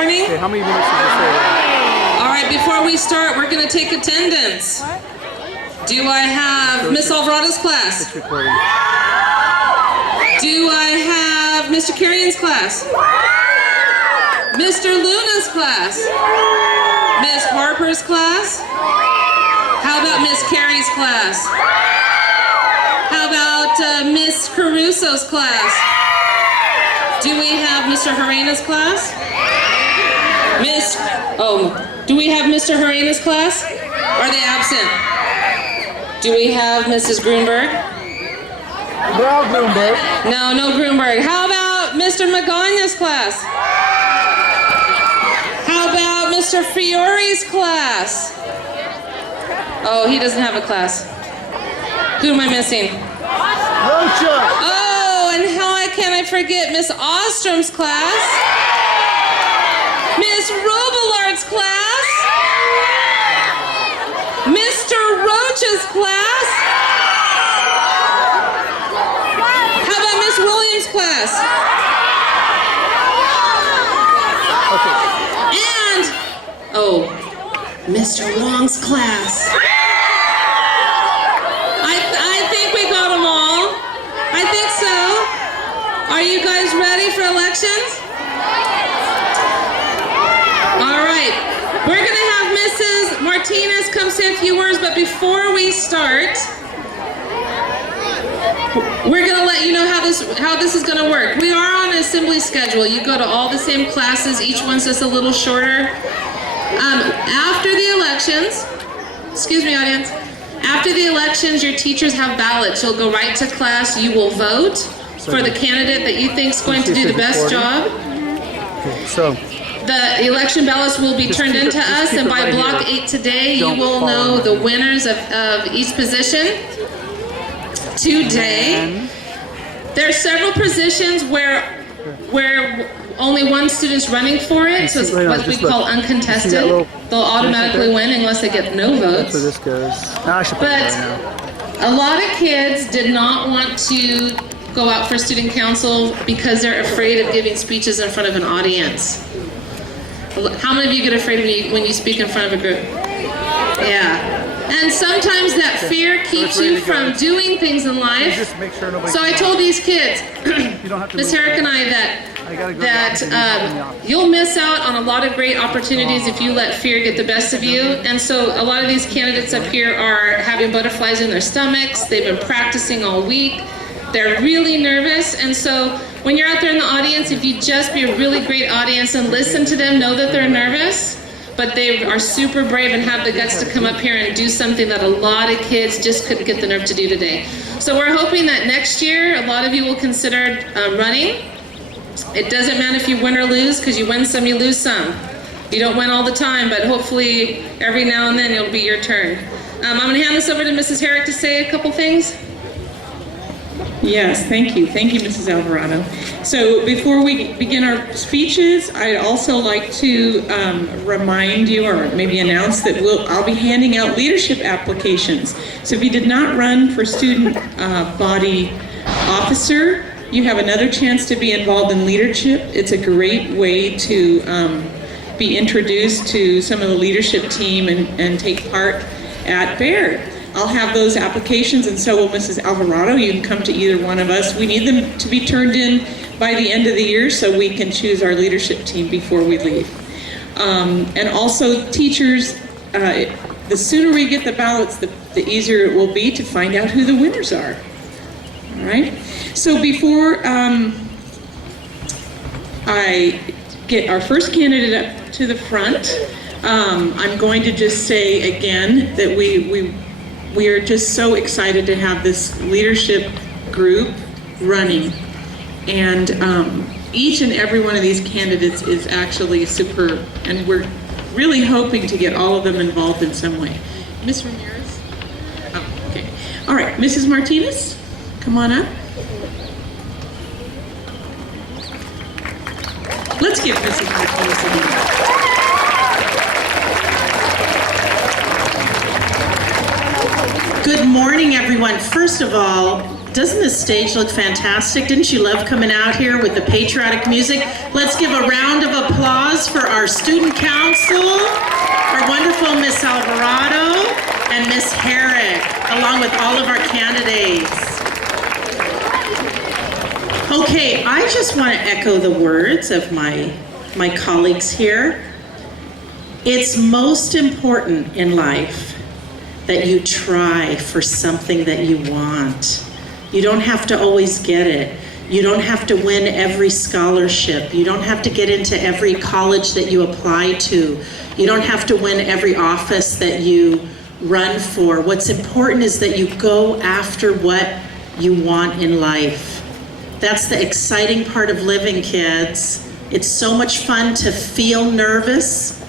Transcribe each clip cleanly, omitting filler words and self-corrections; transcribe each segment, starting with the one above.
morning? Okay, how many minutes did you say? All right, before we start, we're going to take attendance. Do I have Miss Alvarado's class? It's recording. Do I have Mr. Carrion's class? Mr. Luna's class? Miss Harper's class? How about Miss Carey's class? How about Miss Caruso's class? Do we have Mr. Harena's class? Do we have Mr. Harena's class? Are they absent? Do we have Mrs. Grunberg? No, Grunberg. No Grunberg. How about Mr. Magana's class? How about Mr. Fiore's class? Oh, he doesn't have a class. Who am I missing? Rocha. Oh, and how can I forget Miss Ostrom's class? Miss Robillard's class? Mr. Roach's class? How about Miss Williams' class? Okay. And, Mr. Wong's class. I think we got them all. I think so. Are you guys ready for elections? All right. We're going to have Mrs. Martinez come say a few words, but before we start, we're going to let you know how this is going to work. We are on an assembly schedule. You go to all the same classes. Each one's just a little shorter. After the elections, excuse me, audience, after the elections, your teachers have ballots. You'll go right to class. You will vote for the candidate that you think is going to do the best job. Okay, so the election ballots will be turned into us, and by block 8 today, you will know the winners of each position. Today, there are several positions where only one student's running for it, so it's what we call uncontested. They'll automatically win unless they get no votes. that's where this goes. I should put it But right now. a lot of kids did not want to go out for student council because they're afraid of giving speeches in front of an audience. How many of you get afraid when you speak in front of a group? Yeah. And sometimes that fear keeps you from doing things in life. Just make sure nobody So I told these kids, you don't have to Miss move Herrick and that. I, that you'll miss out on a lot of great opportunities if you let fear get the best of you. And so a lot of these candidates up here are having butterflies in their stomachs. They've been practicing all week. They're really nervous. And so when you're out there in the audience, if you just be a really great audience and listen to them, know that they're nervous, but they are super brave and have the guts to come up here and do something that a lot of kids just couldn't get the nerve to do today. So we're hoping that next year, a lot of you will consider running. It doesn't matter if you win or lose, because you win some, you lose some. You don't win all the time, but hopefully every now and then it'll be your turn. I'm going to hand this over to Mrs. Herrick to say a couple things. Yes, thank you. Thank you, Mrs. Alvarado. So before we begin our speeches, I'd also like to remind you, or maybe announce, that I'll be handing out leadership applications. So if you did not run for student body officer, you have another chance to be involved in leadership. It's a great way to be introduced to some of the leadership team and take part at Baird. I'll have those applications, and so will Mrs. Alvarado. You can come to either one of us. We need them to be turned in by the end of the year so we can choose our leadership team before we leave. And also teachers, the sooner we get the ballots, the easier it will be to find out who the winners are. All right? So before I get our first candidate up to the front, I'm going to just say again that we are just so excited to have this leadership group running. And each and every one of these candidates is actually superb. And we're really hoping to get all of them involved in some way. Ms. Ramirez? Oh, okay. All right, Mrs. Martinez, come on up. Let's give Mrs. Martinez a hand. Good morning, everyone. First of all, Doesn't the stage look fantastic? Didn't you love coming out here with the patriotic music? Let's give a round of applause for our student council, our wonderful Miss Alvarado and Miss Herrick, along with all of our candidates. Okay, I just want to echo the words of my colleagues here. It's most important in life that you try for something that you want. You don't have to always get it. You don't have to win every scholarship. You don't have to get into every college that you apply to. You don't have to win every office that you run for. What's important is that you go after what you want in life. That's the exciting part of living, kids. It's so much fun to feel nervous.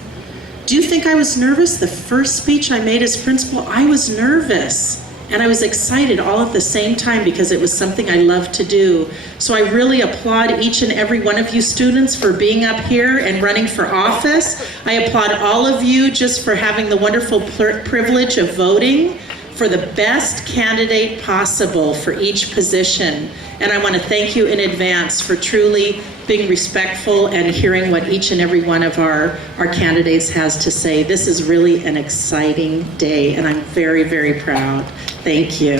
Do you think I was nervous? The first speech I made as principal, I was nervous. And I was excited all at the same time because it was something I loved to do. So I really applaud each and every one of you students for being up here and running for office. I applaud all of you just for having the wonderful privilege of voting for the best candidate possible for each position. And I want to thank you in advance for truly being respectful and hearing what each and every one of our candidates has to say. This is really an exciting day, and I'm very, very proud. Thank you.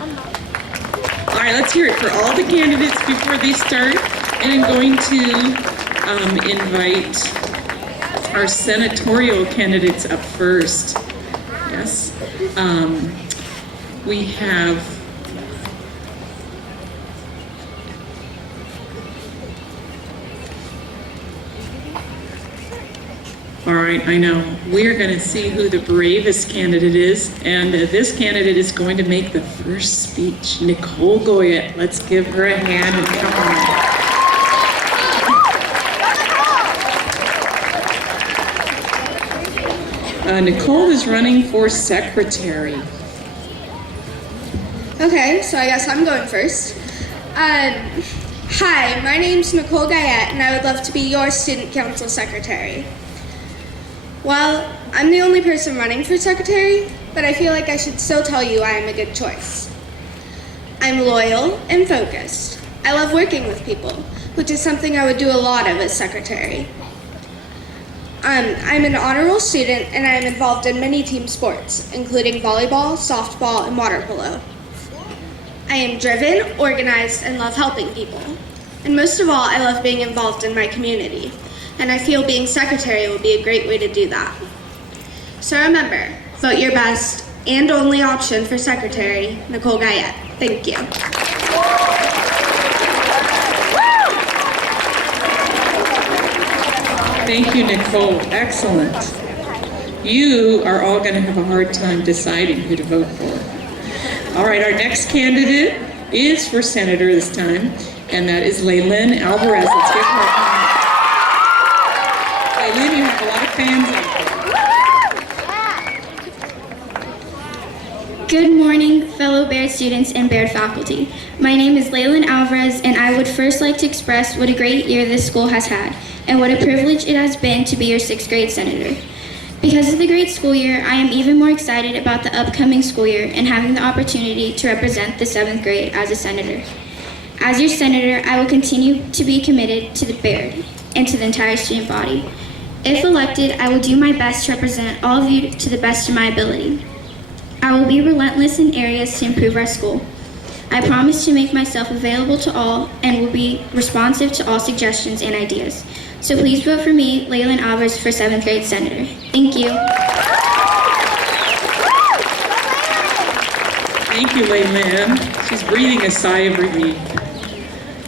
All right, let's hear it for all the candidates before they start. And I'm going to invite our senatorial candidates up first. Yes. We have all right, I know. We're going to see who the bravest candidate is, and this candidate is going to make the first speech. Nicole Goyette. Let's give her a hand and come on. Nicole is running for secretary. Okay, so I guess I'm going first. Hi, my name's Nicole Goyette, and I would love to be your student council secretary. Well, I'm the only person running for secretary, but I feel like I should still tell you I am a good choice. I'm loyal and focused. I love working with people, which is something I would do a lot of as secretary. I'm an honor roll student, and I am involved in many team sports, including volleyball, softball, and water polo. I am driven, organized, and love helping people. And most of all, I love being involved in my community. And I feel being secretary will be a great way to do that. So remember, vote your best and only option for secretary, Nicole Goyette. Thank you. Thank you, Nicole. Excellent. You are all going to have a hard time deciding who to vote for. All right, our next candidate is for senator this time, and that is Leylyn Alvarez. Let's give her a hand. Leylyn, you have a lot of fans out there. Good morning, fellow Baird students and Baird faculty. My name is Leylyn Alvarez, and I would first like to express what a great year this school has had, and what a privilege it has been to be your 6th grade senator. Because of the great school year, I am even more excited about the upcoming school year and having the opportunity to represent the 7th grade as a senator. As your senator, I will continue to be committed to the Baird and to the entire student body. If elected, I will do my best to represent all of you to the best of my ability. I will be relentless in areas to improve our school. I promise to make myself available to all and will be responsive to all suggestions and ideas. So please vote for me, Leylyn Alvarez, for 7th grade senator. Thank you. Thank you, Leylyn. She's breathing a sigh of relief.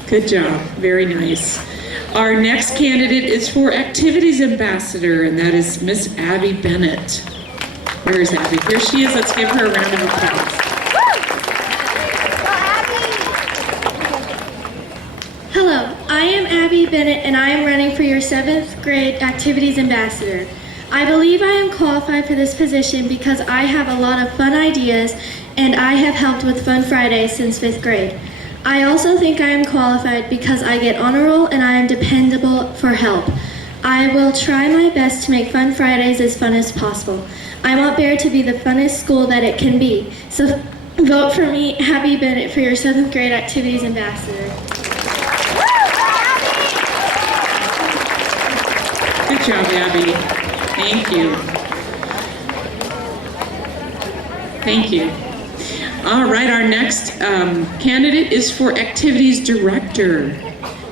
Good job. Very nice. Our next candidate is for activities ambassador, and that is Miss Abby Bennett. Where is Abby? Here she is. Let's give her a round of applause. Hello, I am Abby Bennett, and I am running for your 7th grade activities ambassador. I believe I am qualified for this position because I have a lot of fun ideas, and I have helped with Fun Fridays since 5th grade. I also think I am qualified because I get honor roll and I am dependable for help. I will try my best to make Fun Fridays as fun as possible. I want Baird to be the funnest school that it can be. So Vote for me, Abby Bennett, for your 7th grade activities ambassador. Good job, Abby. Thank you. Thank you. All right, our next candidate is for activities director,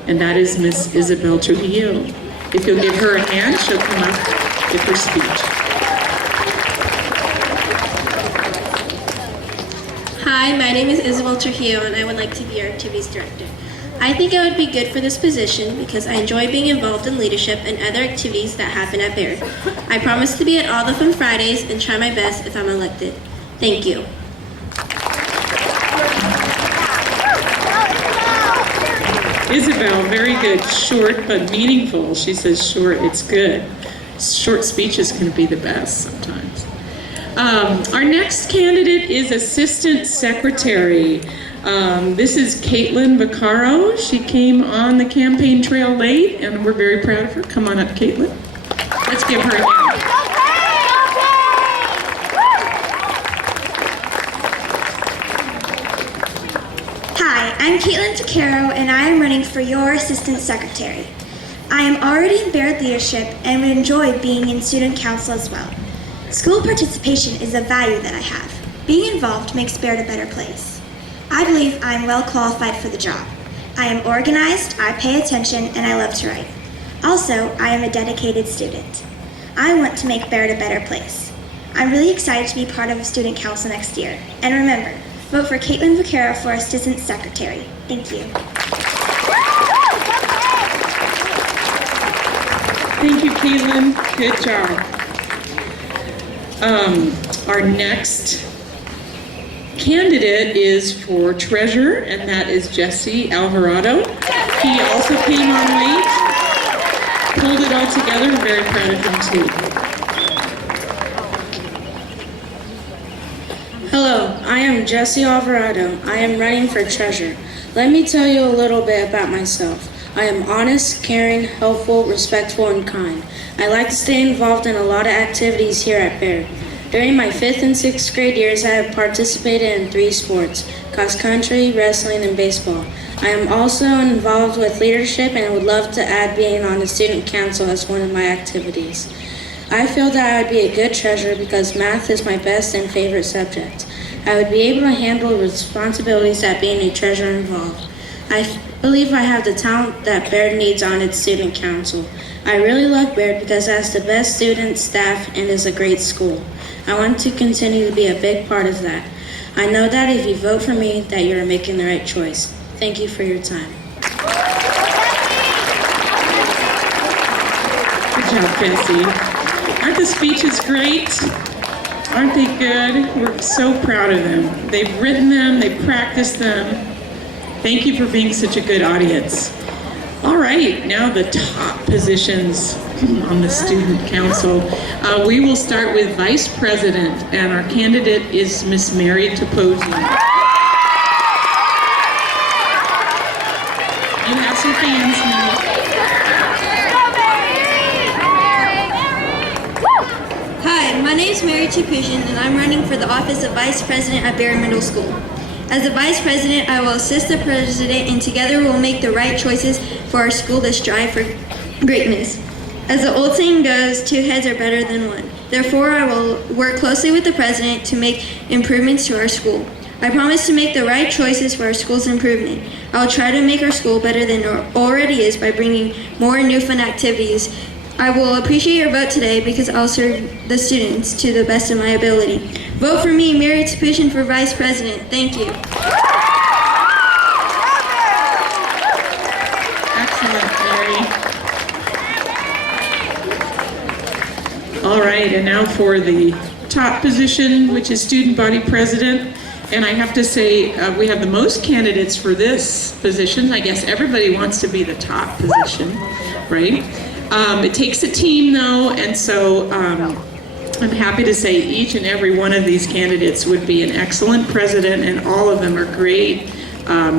and that is Miss Isabel Trujillo. If you'll give her a hand, she'll come up with her speech. Hi, my name is Isabel Trujillo, and I would like to be your activities director. I think I would be good for this position because I enjoy being involved in leadership and other activities that happen at Baird. I promise to be at all the fun Fridays and try my best if I'm elected. Thank you. Isabel, very good. Short but meaningful. She says short, it's good. Short speeches can be the best sometimes. Our next candidate is Assistant Secretary. This is Caitlin Vaccaro. She came on the campaign trail late, and we're very proud of her. Come on up, Caitlin. Let's give her a hand. Hi, I'm Caitlin Vaccaro, and I am running for your Assistant Secretary. I am already in Baird leadership and would enjoy being in student council as well. School participation is a value that I have. Being involved makes Baird a better place. I believe I am well qualified for the job. I am organized, I pay attention, and I love to write. Also, I am a dedicated student. I want to make Baird a better place. I'm really excited to be part of a student council next year. And remember, vote for Caitlin Vaccaro for Assistant Secretary. Thank you. Thank you, Caitlin. Good job. Our next candidate is for treasurer, and that is Jesse Alvarado. He also came on late, pulled it all together. We're very proud of him too. Hello, I am Jesse Alvarado. I am running for treasurer. Let me tell you a little bit about myself. I am honest, caring, helpful, respectful, and kind. I like to stay involved in a lot of activities here at Baird. During my 5th and 6th grade years, I have participated in 3 sports: cross country, wrestling, and baseball. I am also involved with leadership and would love to add being on the student council as one of my activities. I feel that I would be a good treasurer because math is my best and favorite subject. I would be able to handle the responsibilities that being a treasurer involved. I believe I have the talent that Baird needs on its student council. I really love Baird because it has the best student staff and is a great school. I want to continue to be a big part of that. I know that if you vote for me, that you're making the right choice. Thank you for your time. Good job, Jesse. Aren't the speeches great? Aren't they good? We're so proud of them. They've written them, they've practiced them. Thank you for being such a good audience. All right, now the top positions on the student council. We will start with vice president, and our candidate is Miss Mary Taposi. You have some fans now. Hi, my name is Mary Taposi, and I'm running for the office of vice president at Baird Middle School. As the vice president, I will assist the president, and together we'll make the right choices for our school to strive for greatness. As the old saying goes, 2 heads are better than 1. Therefore, I will work closely with the president to make improvements to our school. I promise to make the right choices for our school's improvement. I will try to make our school better than it already is by bringing more new fun activities. I will appreciate your vote today because I'll serve the students to the best of my ability. Vote for me, Mary Taposi, for vice president. Thank you. Excellent, Mary. All right, and now for the top position, which is student body president. And I have to say, we have the most candidates for this position. I guess everybody wants to be the top position, right? It takes a team though, and so I'm happy to say each and every one of these candidates would be an excellent president, and all of them are great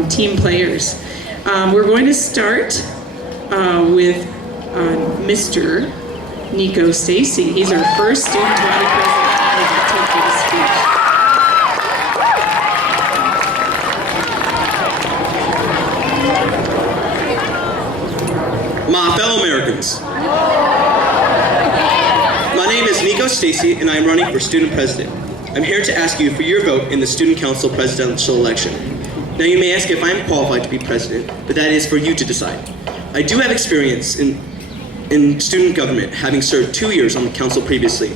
team players. We're going to start with Mr. Nico Stacy. He's our first student body president. He would like to give a speech. My fellow Americans, my name is Nico Stacy, and I am running for student president. I'm here to ask you for your vote in the student council presidential election. Now you may ask if I am qualified to be president, but that is for you to decide. I do have experience in student government, having served 2 years on the council previously.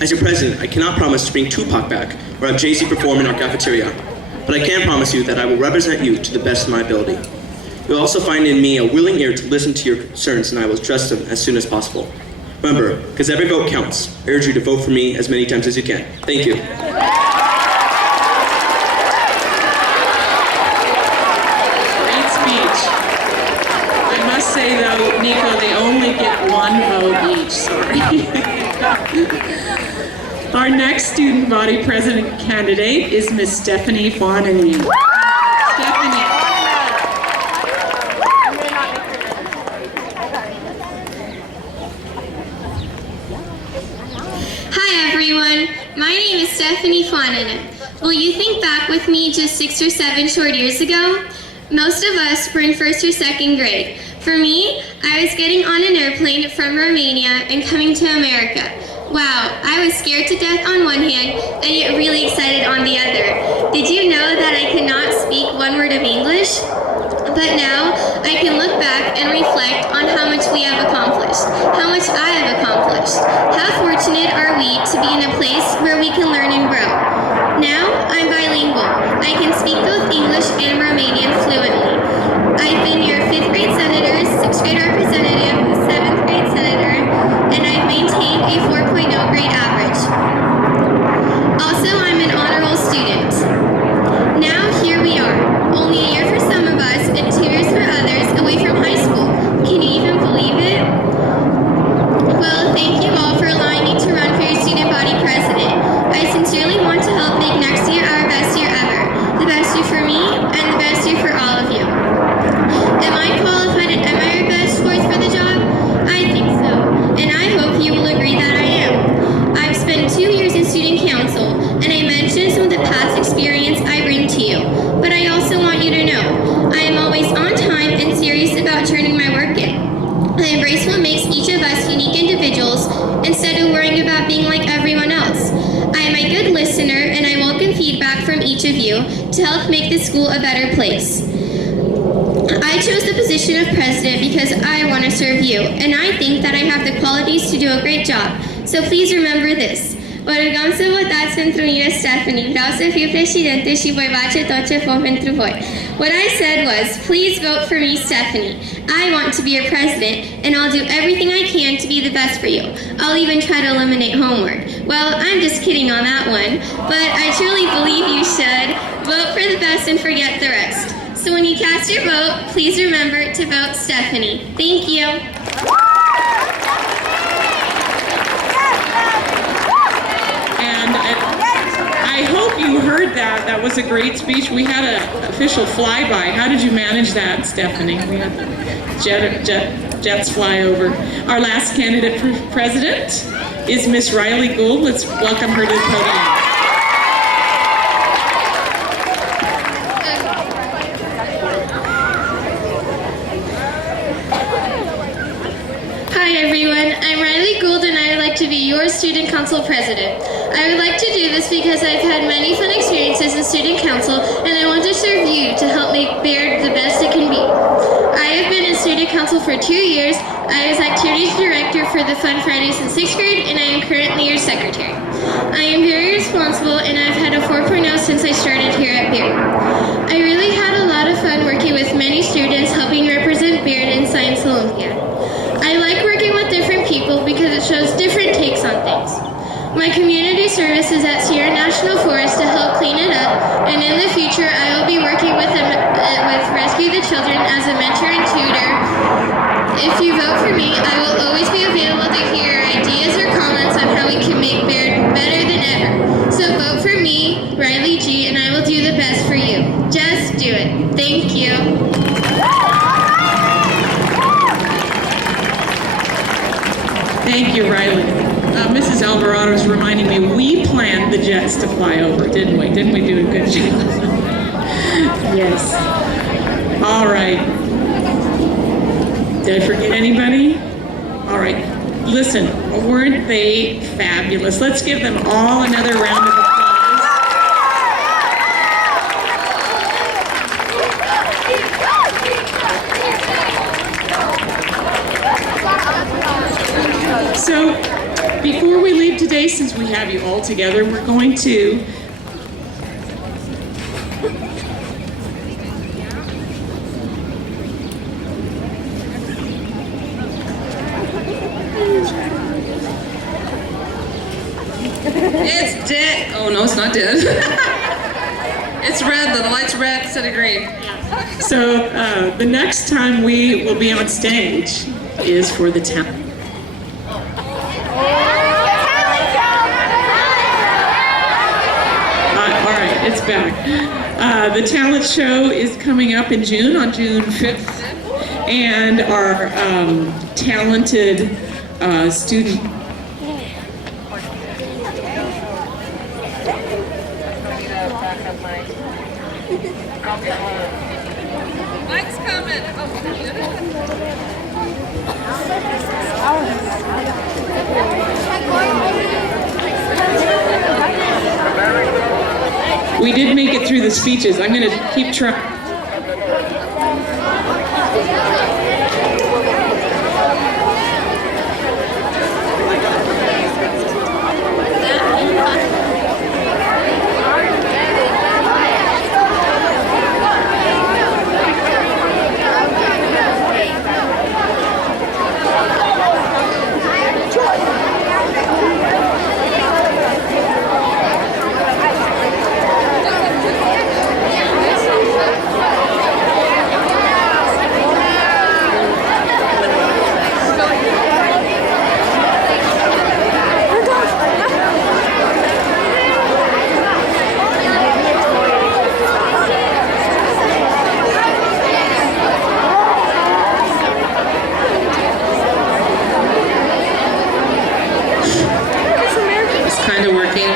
As your president, I cannot promise to bring Tupac back or have Jay-Z perform in our cafeteria, but I can promise you that I will represent you to the best of my ability. You'll also find in me a willing ear to listen to your concerns, and I will address them as soon as possible. Remember, because every vote counts, I urge you to vote for me as many times as you can. Thank you. Great speech. I must say though, Nico, they only get 1 vote each, sorry. Our next student body president candidate is Miss Stephanie Fontaine. Stephanie. Hi everyone, my name is Stephanie Fontaine. Will you think back with me just 6 or 7 short years ago? Most of us were in 1st or 2nd grade. For me, I was getting on an airplane from Romania and coming to America. Wow, I was scared to death on one hand and yet really excited on the other. Did you know that I could not speak 1 word of English? But now, I can look back and reflect on how much we have accomplished, how much I have accomplished. How fortunate are we to be in a place where we can learn and grow. Now, I'm bilingual. I can speak both English and Romanian fluently. I've been your 5th grade senator, 6th grade representative, 7th grade senator, and I've maintained a 4.0 grade average. Also, I'm an honor roll student. Now, here we are, only a year for some of us and 2 years for others away from high school. Can you even believe it? Well, thank you all for allowing me to run for your student body president. I sincerely want to help make next year our best year ever. The best year for me and the best year for all of you. Am I qualified and am I your best choice for the job? I think so, and I hope you will agree that I am. I've spent 2 years in student council, and I mentioned some of the past experience I bring to you. But I also want you to know, I am always on time and serious about turning my work in. I embrace what makes each of us unique individuals instead of worrying about being like everyone else. I am a good listener, and I welcome feedback from each of you to help make this school a better place. I chose the position of president because I want to serve you, and I think that I have the qualities to do a great job. So please remember this. Vă rugăm să votați pentru mine, Stephanie. Vreau să fiu președinte și voi face tot ce pot pentru voi. What I said was, please vote for me, Stephanie. I want to be your president, and I'll do everything I can to be the best for you. I'll even try to eliminate homework. Well, I'm just kidding on that one, but I truly believe you should vote for the best and forget the rest. So when you cast your vote, please remember to vote Stephanie. Thank you. And I hope you heard that. That was a great speech. We had an official flyby. How did you manage that, Stephanie? We had jets fly over. Our last candidate for president is Miss Riley Gould. Let's welcome her to the podium. Hi everyone, I'm Riley Gould and I would like to be your student council president. I would like to do this because I've had many fun experiences in student council and I want to serve you to help make Baird the best it can be. I have been in student council for 2 years. I was activities director for the Fun Fridays in 6th grade and I am currently your secretary. I am very responsible and I've had a 4.0 since I started here at Baird. I really had a lot of fun working with many students helping represent Baird in Science Olympiad. I like working with different people because it shows different takes on things. My community service is at Sierra National Forest to help clean it up, and in the future I will be working with Rescue the Children as a mentor and tutor. If you vote for me, I will always be available to hear ideas or comments on how we can make Baird better than ever. So vote for me, Riley G, and I will do the best for you. Just do it. Thank you. Thank you, Riley. Mrs. Alvarado is reminding me, we planned the jets to fly over, didn't we? Didn't we do a good job? Yes. All right. Did I forget anybody? All right. Listen, weren't they fabulous? Let's give them all another round of applause. So, before we leave today, since we have you all together, we're going to It's dead. Oh no, it's not dead. It's red though. The light's red instead of green. So the next time we will be on stage is for the town. All right, it's back. The talent show is coming up in June, on June 5th, and our talented student. Mike's coming. We did make it through the speeches. I'm going to keep trying.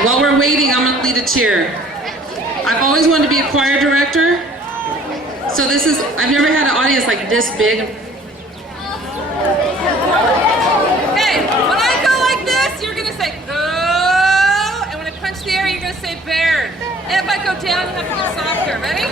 While we're waiting, I'm going to lead a cheer. I've always wanted to be a choir director. So I've never had an audience like this big. Okay, when I go like this, you're going to say, oh, and when I punch the air, you're going to say Baird. And if I go down, you have to get softer. Ready?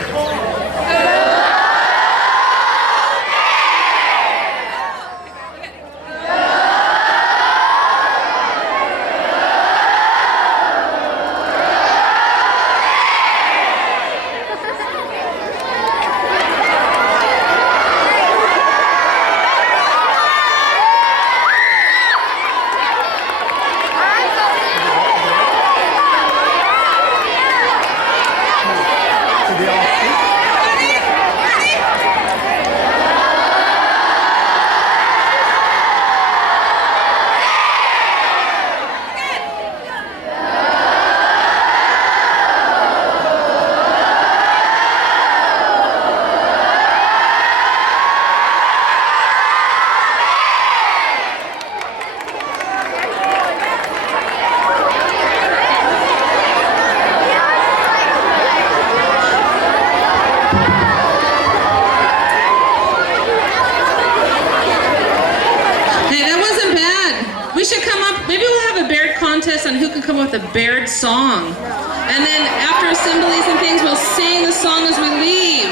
On who can come up with a Baird song. And then after assemblies and things, we'll sing the song as we leave.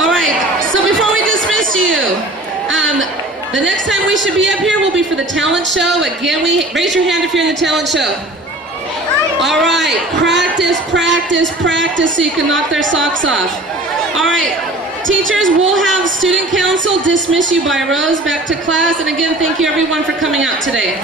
All right, so before we dismiss you, the next time we should be up here will be for the talent show. Again, raise your hand if you're in the talent show. All right, practice, practice, practice so you can knock their socks off. All right, teachers, we'll have student council dismiss you by rows back to class. And again, thank you everyone for coming out today.